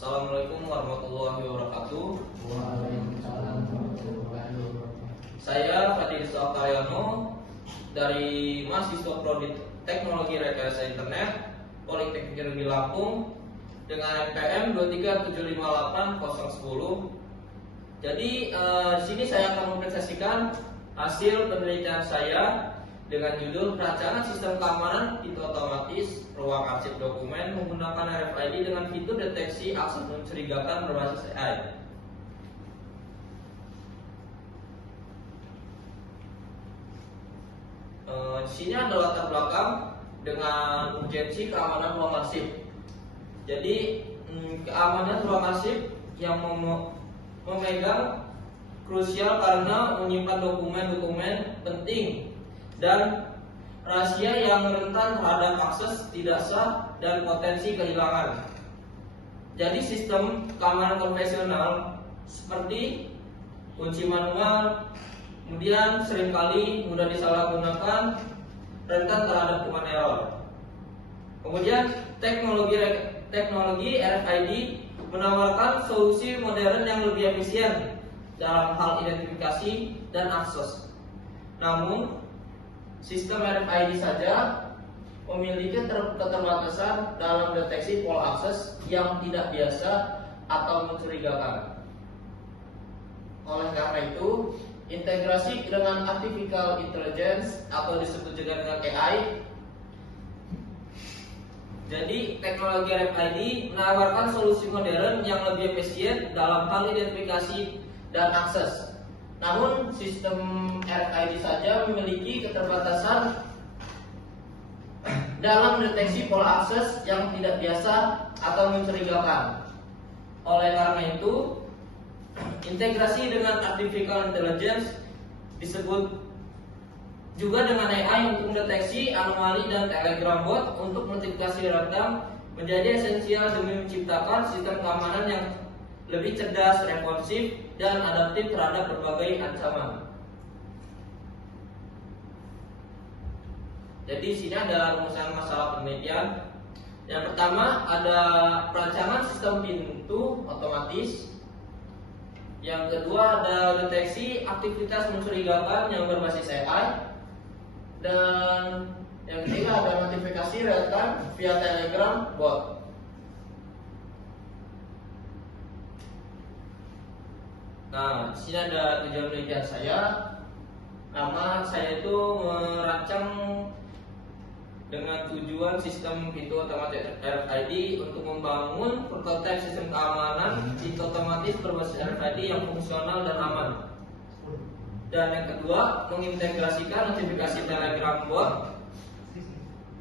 Assalamualaikum warahmatullahi wabarakatuh. Waalaikumsalam warahmatullahi wabarakatuh. Saya Fadil Soekaryano dari mahasiswa Prodi Teknologi Rekayasa Internet Politeknik Negeri Lampung dengan NPM 2375810. Jadi di sini saya akan mempresentasikan hasil penelitian saya dengan judul Perancangan Sistem Keamanan Pintu Otomatis Ruang Arsip Dokumen menggunakan RFID dengan fitur deteksi akses mencurigakan berbasis AI. Di sini ada latar belakang dengan urgensi keamanan ruang arsip. Jadi keamanan ruang arsip yang memegang krusial karena menyimpan dokumen-dokumen penting dan rahasia yang rentan terhadap akses tidak sah dan potensi kehilangan. Jadi sistem keamanan konvensional seperti kunci manual kemudian seringkali mudah disalahgunakan, rentan terhadap human error. Kemudian teknologi RFID menawarkan solusi modern yang lebih efisien dalam hal identifikasi dan akses. Namun sistem RFID saja memiliki keterbatasan dalam deteksi pola akses yang tidak biasa atau mencurigakan. Oleh karena itu, integrasi dengan artificial intelligence atau disebut juga dengan AI. Jadi teknologi RFID menawarkan solusi modern yang lebih efisien dalam hal identifikasi dan akses. Namun sistem RFID saja memiliki keterbatasan dalam deteksi pola akses yang tidak biasa atau mencurigakan. Oleh karena itu, integrasi dengan artificial intelligence disebut juga dengan AI untuk mendeteksi anomali dan telegram bot untuk notifikasi real-time menjadi esensial demi menciptakan sistem keamanan yang lebih cerdas, responsif, dan adaptif terhadap berbagai ancaman. Jadi di sini ada rumusan masalah penelitian. Yang pertama ada perancangan sistem pintu otomatis. Yang kedua ada deteksi aktivitas mencurigakan yang berbasis AI. Dan yang ketiga ada notifikasi real-time via telegram bot. Nah, di sini ada tujuan penelitian saya. Nama saya itu merancang dengan tujuan sistem pintu otomatis RFID untuk membangun prototipe sistem keamanan pintu otomatis berbasis RFID yang fungsional dan aman. Dan yang kedua, mengintegrasikan notifikasi telegram bot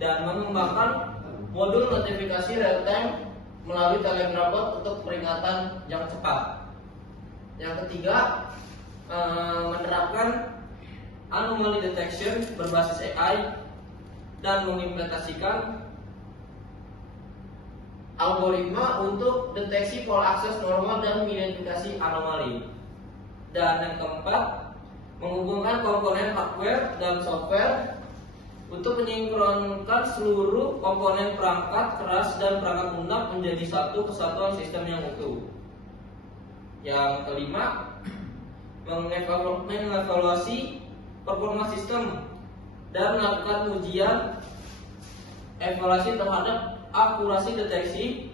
dan mengembangkan modul notifikasi real time melalui telegram bot untuk peringatan yang cepat. Yang ketiga, menerapkan anomaly detection berbasis AI dan mengimplementasikan algoritma untuk deteksi pola akses normal dan mengidentifikasi anomali. Dan yang keempat, menghubungkan komponen hardware dan software untuk menyinkronkan seluruh komponen perangkat keras dan perangkat lunak menjadi satu kesatuan sistem yang utuh. Yang kelima, mengevaluasi performa sistem dan melakukan ujian evaluasi terhadap akurasi deteksi,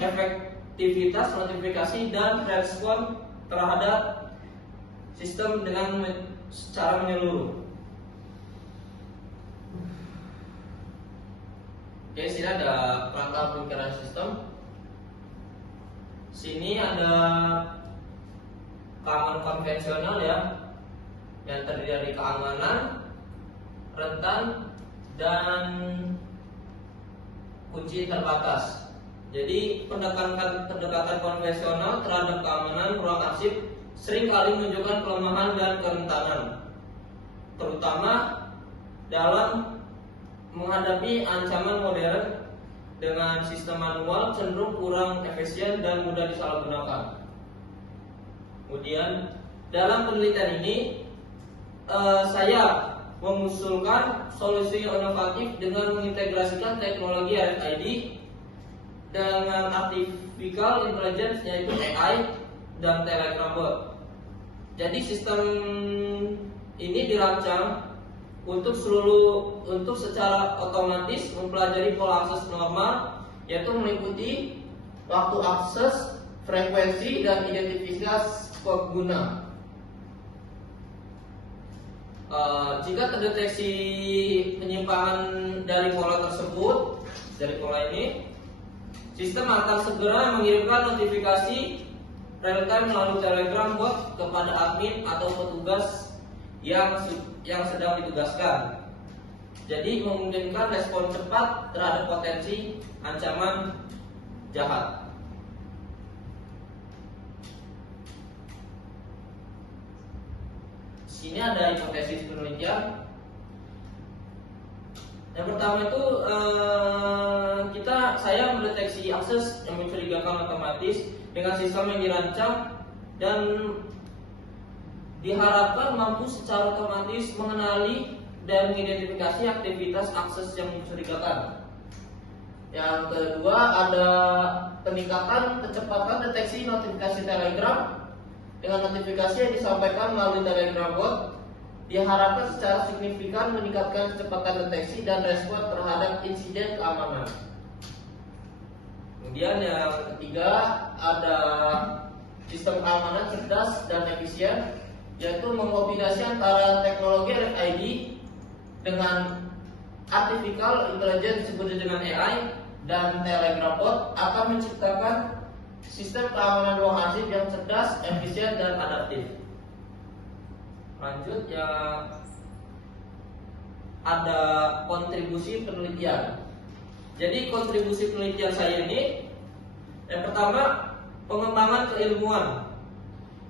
efektivitas notifikasi, dan respon terhadap sistem dengan secara menyeluruh. Oke, sini ada perangkat pemikiran sistem. Sini ada keamanan konvensional ya, yang terdiri dari keamanan, rentan, dan kunci terbatas. Jadi pendekatan konvensional terhadap keamanan ruang arsip seringkali menunjukkan kelemahan dan kerentanan, terutama dalam menghadapi ancaman modern dengan sistem manual cenderung kurang efisien dan mudah disalahgunakan. Kemudian dalam penelitian ini saya mengusulkan solusi inovatif dengan mengintegrasikan teknologi RFID dengan artificial Artificial Intelligence, yaitu AI dan Telegram Bot. Jadi sistem ini dirancang untuk secara otomatis mempelajari pola akses normal, yaitu meliputi waktu akses, frekuensi, dan identifikasi pengguna. Jika terdeteksi penyimpangan dari pola tersebut, dari pola ini, sistem akan segera mengirimkan notifikasi real-time melalui Telegram Bot kepada admin atau petugas yang sedang ditugaskan. Jadi memungkinkan respon cepat terhadap potensi ancaman jahat. Sini ada hipotesis penelitian. Yang pertama itu saya mendeteksi akses yang mencurigakan otomatis dengan sistem yang dirancang dan diharapkan mampu secara otomatis mengenali dan mengidentifikasi aktivitas akses yang mencurigakan. Yang kedua ada peningkatan kecepatan deteksi notifikasi Telegram dengan notifikasi yang disampaikan melalui Telegram Bot diharapkan secara signifikan meningkatkan kecepatan deteksi dan respon terhadap insiden keamanan. Kemudian yang ketiga ada sistem keamanan cerdas dan efisien, yaitu mengombinasi antara teknologi RFID dengan Artificial Intelligence disebut dengan AI dan Telegram Bot akan menciptakan sistem keamanan ruang arsip yang cerdas, efisien, dan adaptif. Lanjut ya, ada kontribusi penelitian. Jadi kontribusi penelitian saya ini, yang pertama pengembangan keilmuan,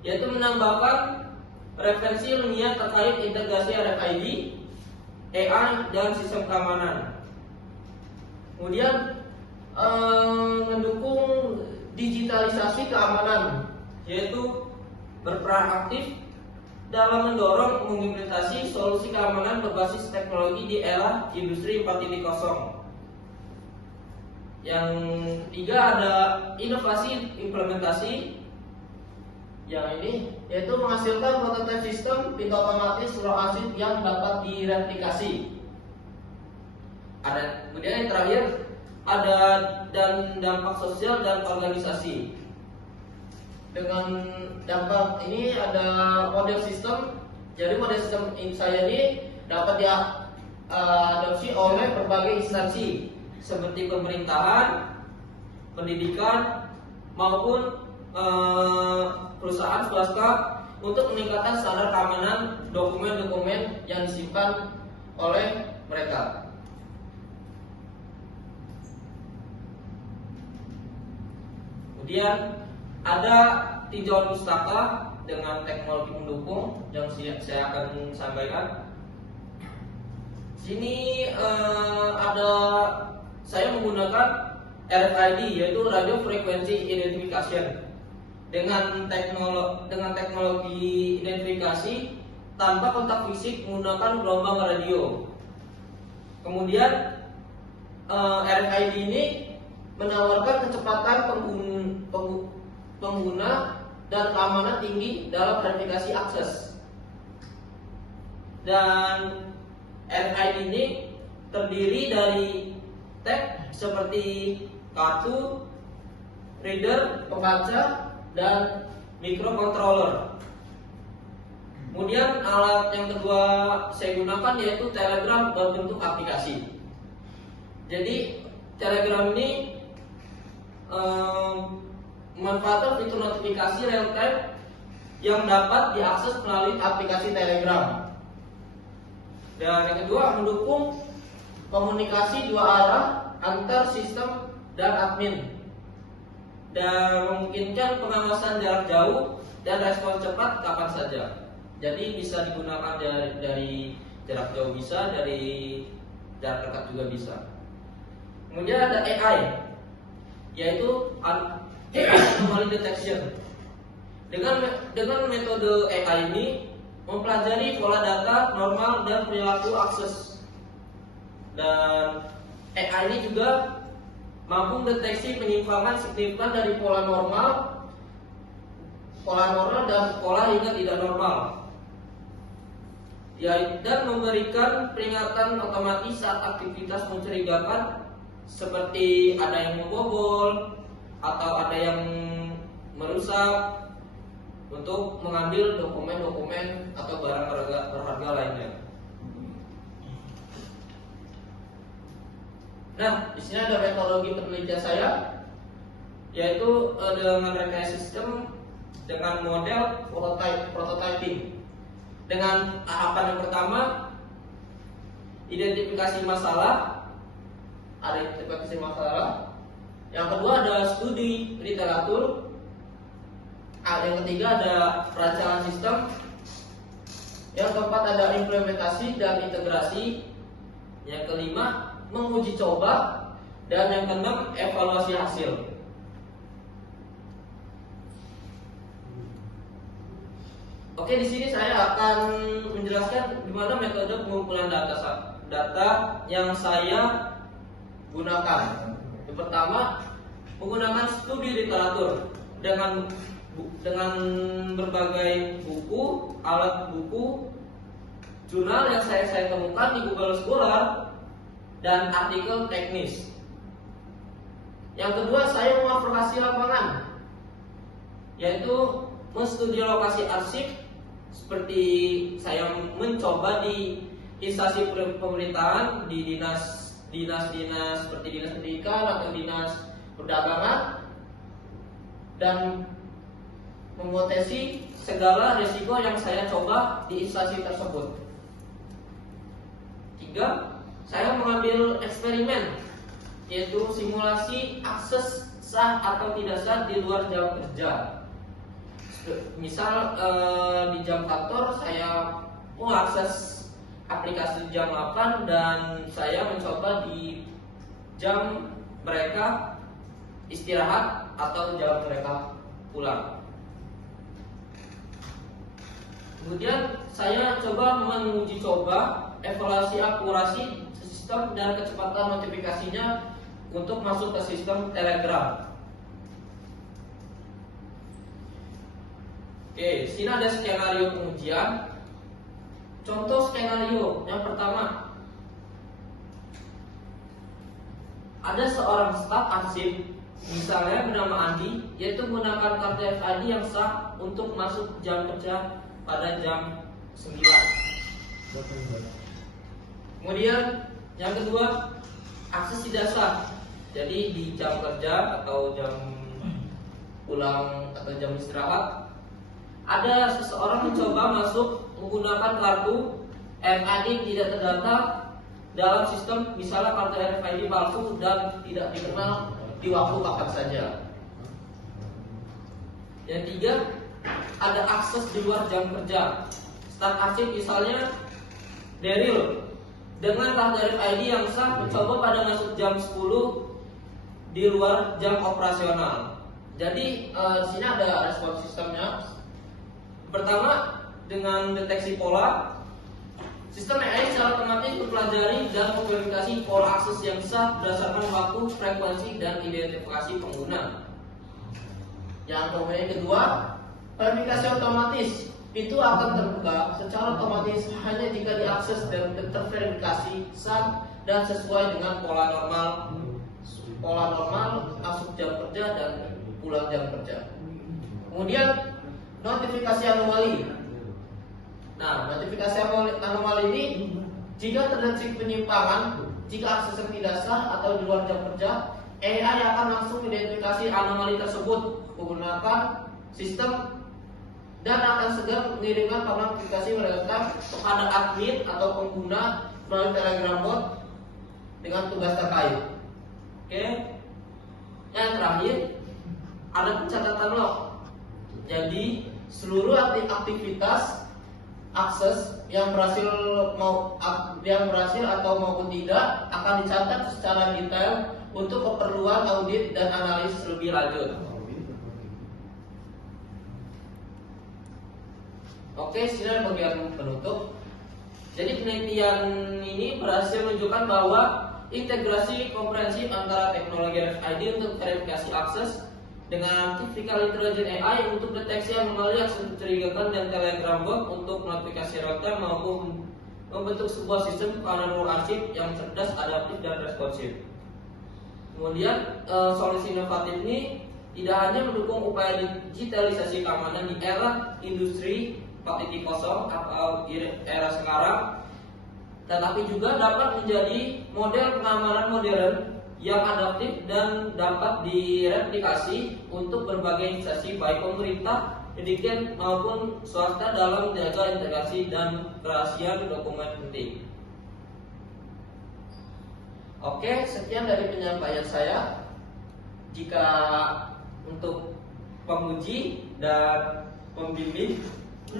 yaitu menambahkan referensi ilmiah terkait integrasi RFID, AI, dan sistem keamanan. Kemudian mendukung digitalisasi keamanan, yaitu berperan aktif dalam mendorong mengimplementasi solusi keamanan berbasis teknologi di era industri 4.0. Yang ketiga ada inovasi implementasi. Yang ini yaitu menghasilkan prototipe sistem pintu otomatis ruang arsip yang dapat direplikasi. Kemudian yang terakhir ada dan dampak sosial dan organisasi. Dengan dampak ini ada model sistem. Jadi model sistem saya ini dapat diadopsi oleh berbagai instansi seperti pemerintahan, pendidikan, maupun perusahaan swasta untuk meningkatkan standar keamanan dokumen-dokumen yang disimpan oleh mereka. Kemudian ada tinjauan pustaka dengan teknologi pendukung yang saya akan sampaikan. Sini saya menggunakan RFID, yaitu Radio Frequency Identification, dengan teknologi identifikasi tanpa kontak fisik menggunakan gelombang radio. Kemudian RFID ini menawarkan kecepatan pengguna dan keamanan tinggi dalam verifikasi akses. Dan RFID ini terdiri dari tag seperti kartu, reader, pembaca, dan microcontroller. Kemudian alat yang kedua saya gunakan yaitu Telegram berbentuk aplikasi. Jadi Telegram ini memanfaatkan fitur notifikasi real time yang dapat diakses melalui aplikasi Telegram. Dan yang kedua mendukung komunikasi dua arah antar sistem dan admin, dan memungkinkan pengawasan jarak jauh dan respon cepat kapan saja. Jadi bisa digunakan dari jarak jauh bisa, dari jarak dekat juga bisa. Kemudian ada AI, yaitu AI Anomaly Detection. Dengan metode AI ini mempelajari pola data normal dan perilaku akses. Dan AI ini juga mampu mendeteksi penyimpangan signifikan dari pola normal dan pola hingga tidak normal, dan memberikan peringatan otomatis saat aktivitas mencurigakan seperti ada yang membobol atau ada yang merusak, untuk mengambil dokumen-dokumen atau barang berharga lainnya. Nah, di sini ada metodologi penelitian saya, yaitu dengan rekayasa sistem dengan model prototyping. Dengan tahapan yang pertama, identifikasi masalah. Ada identifikasi masalah. Yang kedua ada studi literatur. Yang ketiga ada perancangan sistem. Yang keempat ada implementasi dan integrasi. Yang kelima menguji coba, dan yang keenam evaluasi hasil. Oke, di sini saya akan menjelaskan gimana metode pengumpulan data yang saya gunakan. Yang pertama, menggunakan studi literatur dengan berbagai buku, alat buku, jurnal yang saya temukan di Google Scholar, dan artikel teknis. Yang kedua, saya mengobservasi lapangan, yaitu menstudi lokasi arsip, seperti saya mencoba di instansi pemerintahan, di dinas seperti dinas pendidikan atau dinas perdagangan, dan memotesi segala risiko yang saya coba di instansi tersebut. Tiga, saya mengambil eksperimen, yaitu simulasi akses sah atau tidak sah di luar jam kerja. Misal di jam kantor saya mau akses aplikasi jam 8 dan saya mencoba di jam mereka istirahat atau jam mereka pulang. Kemudian saya coba menguji coba evaluasi akurasi sistem dan kecepatan notifikasinya untuk masuk ke sistem Telegram. Oke, sini ada skenario pengujian. Contoh skenario yang pertama, ada seorang staf arsip, misalnya bernama Andi, yaitu menggunakan kartu FID yang sah untuk masuk jam kerja pada jam 9. Kemudian yang kedua, akses tidak sah. Jadi di jam kerja atau jam pulang atau jam istirahat, ada seseorang mencoba masuk menggunakan kartu RFID tidak terdata dalam sistem, misalnya kartu RFID palsu dan tidak dikenal di waktu kapan saja. Yang tiga, ada akses di luar jam kerja. Staf arsip misalnya Daryl dengan kartu RFID yang sah mencoba pada masuk jam 10 di luar jam operasional. Jadi di sini ada respon sistemnya. Pertama, dengan deteksi pola, sistem AI secara otomatis mempelajari dan memverifikasi pola akses yang sah berdasarkan waktu, frekuensi, dan identifikasi pengguna. Yang kemudian kedua, verifikasi otomatis itu akan terbuka secara otomatis hanya jika diakses dan terverifikasi sah dan sesuai dengan pola normal masuk jam kerja dan pulang jam kerja. Kemudian notifikasi anomali. Nah, notifikasi anomali ini jika terdeteksi penyimpangan, jika akses yang tidak sah atau di luar jam kerja, AI akan langsung identifikasi anomali tersebut menggunakan sistem dan akan segera mengirimkan notifikasi mereka kepada admin atau pengguna melalui Telegram bot dengan tugas terkait. Oke. Yang terakhir, ada pencatatan log. Jadi seluruh aktivitas akses yang berhasil atau maupun tidak akan dicatat secara detail untuk keperluan audit dan analisis lebih lanjut. Oke, sini bagian penutup. Jadi penelitian ini berhasil menunjukkan bahwa integrasi komprehensif antara teknologi RFID untuk verifikasi akses dengan artificial intelligence AI untuk deteksi anomali akses mencurigakan dan telegram bot untuk notifikasi real time maupun membentuk sebuah sistem keamanan arsip yang cerdas, adaptif, dan responsif. Kemudian solusi inovatif ini tidak hanya mendukung upaya digitalisasi keamanan di era industri 4.0 atau era sekarang, tetapi juga dapat menjadi model pengamanan modern yang adaptif dan dapat direplikasi untuk berbagai instansi baik pemerintah, pendidikan maupun swasta dalam menjaga integrasi dan kerahasiaan dokumen penting. Oke, sekian dari penyampaian saya. Jika untuk penguji dan pembimbing,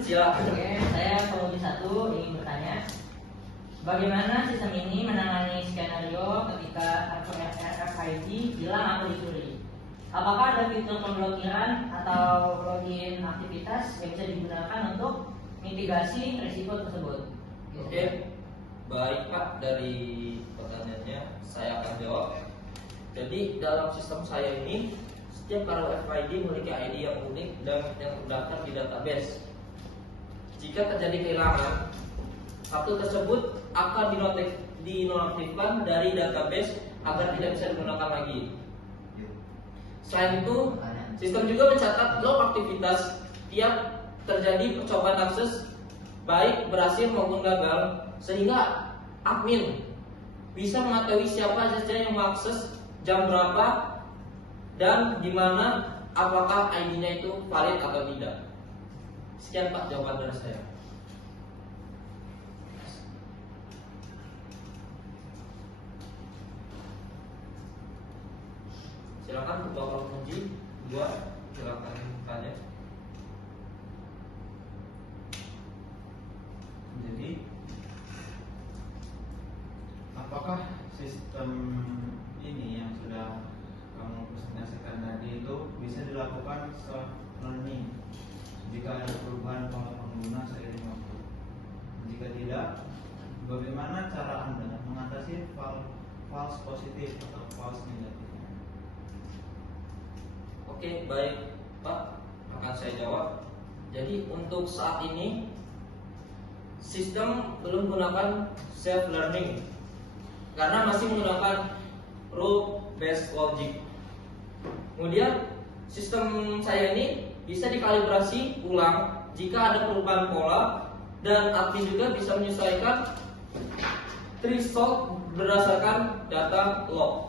silakan. Oke, saya penguji 1 ingin bertanya, bagaimana sistem ini menangani skenario ketika RFID hilang atau dicuri? Apakah ada fitur pemblokiran atau login aktivitas yang bisa digunakan untuk mitigasi risiko tersebut? Oke, baik Pak, dari pertanyaannya saya akan jawab. Jadi dalam sistem saya ini, setiap RFID memiliki ID yang unik dan yang terdaftar di database. Jika terjadi kehilangan, kartu tersebut akan dinonaktifkan dari database agar tidak bisa digunakan lagi. Selain itu, sistem juga mencatat log aktivitas tiap terjadi percobaan akses, baik berhasil maupun gagal, sehingga admin bisa mengetahui siapa saja yang mengakses, jam berapa, dan di mana, apakah ID-nya itu valid atau tidak. Sekian Pak jawaban dari saya. Silakan Bapak penguji 2, silakan tanya. Jadi, apakah sistem ini yang sudah kamu presentasikan tadi itu bisa dilakukan self learning jika ada perubahan pola pengguna seiring waktu? Jika tidak, bagaimana cara Anda mengatasi false positif atau false negatif? Oke, baik Pak, akan saya jawab. Jadi untuk saat ini sistem belum menggunakan self learning karena masih menggunakan rule based logic. Kemudian sistem saya ini bisa dikalibrasi ulang jika ada perubahan pola, dan admin juga bisa menyesuaikan threshold berdasarkan data log.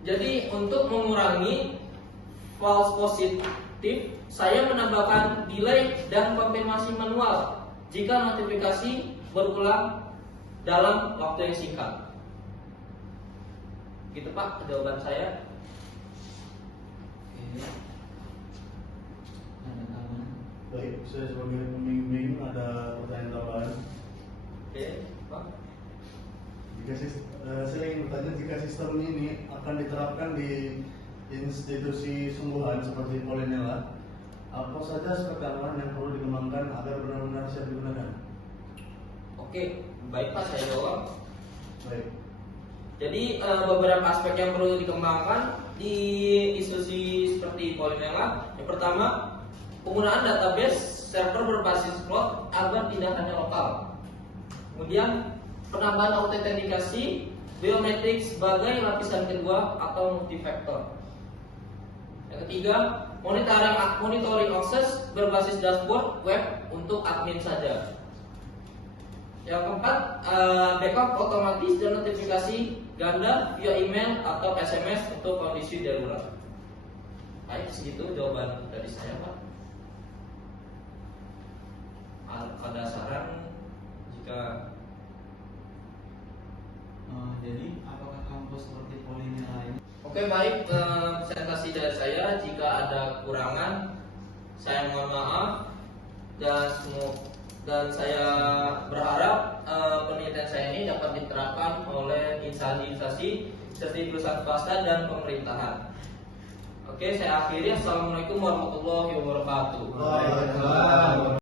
Jadi untuk mengurangi false positif, saya menambahkan delay dan konfirmasi manual jika notifikasi berulang dalam waktu yang singkat. Gitu Pak jawaban saya. Oke. Ada tambahan? Baik, saya sebagai pembimbing ada pertanyaan tambahan. Oke Pak. Saya ingin bertanya, jika sistem ini akan diterapkan di institusi sungguhan seperti Polinela, apa saja aspek keamanan yang perlu dikembangkan agar benar-benar siap digunakan? Oke, baik Pak, saya jawab. Baik. Jadi beberapa aspek yang perlu dikembangkan di institusi seperti Polinela. Yang pertama, penggunaan database server berbasis cloud agar tidak hanya lokal. Kemudian penambahan autentikasi biometrik sebagai lapisan kedua atau multifaktor. Yang ketiga, monitoring akses berbasis dashboard web untuk admin saja. Yang keempat, backup otomatis dan notifikasi ganda via email atau SMS untuk kondisi darurat. Baik, segitu jawaban dari saya Pak. Ada saran jika Jadi, apakah kampus seperti Polinela ini? Oke, baik, presentasi dari saya. Jika ada kekurangan, saya mohon maaf, dan saya berharap penelitian saya ini dapat diterapkan oleh instansi seperti perusahaan swasta dan pemerintahan. Oke, saya akhiri. Assalamualaikum warahmatullahi wabarakatuh. Waalaikumsalam.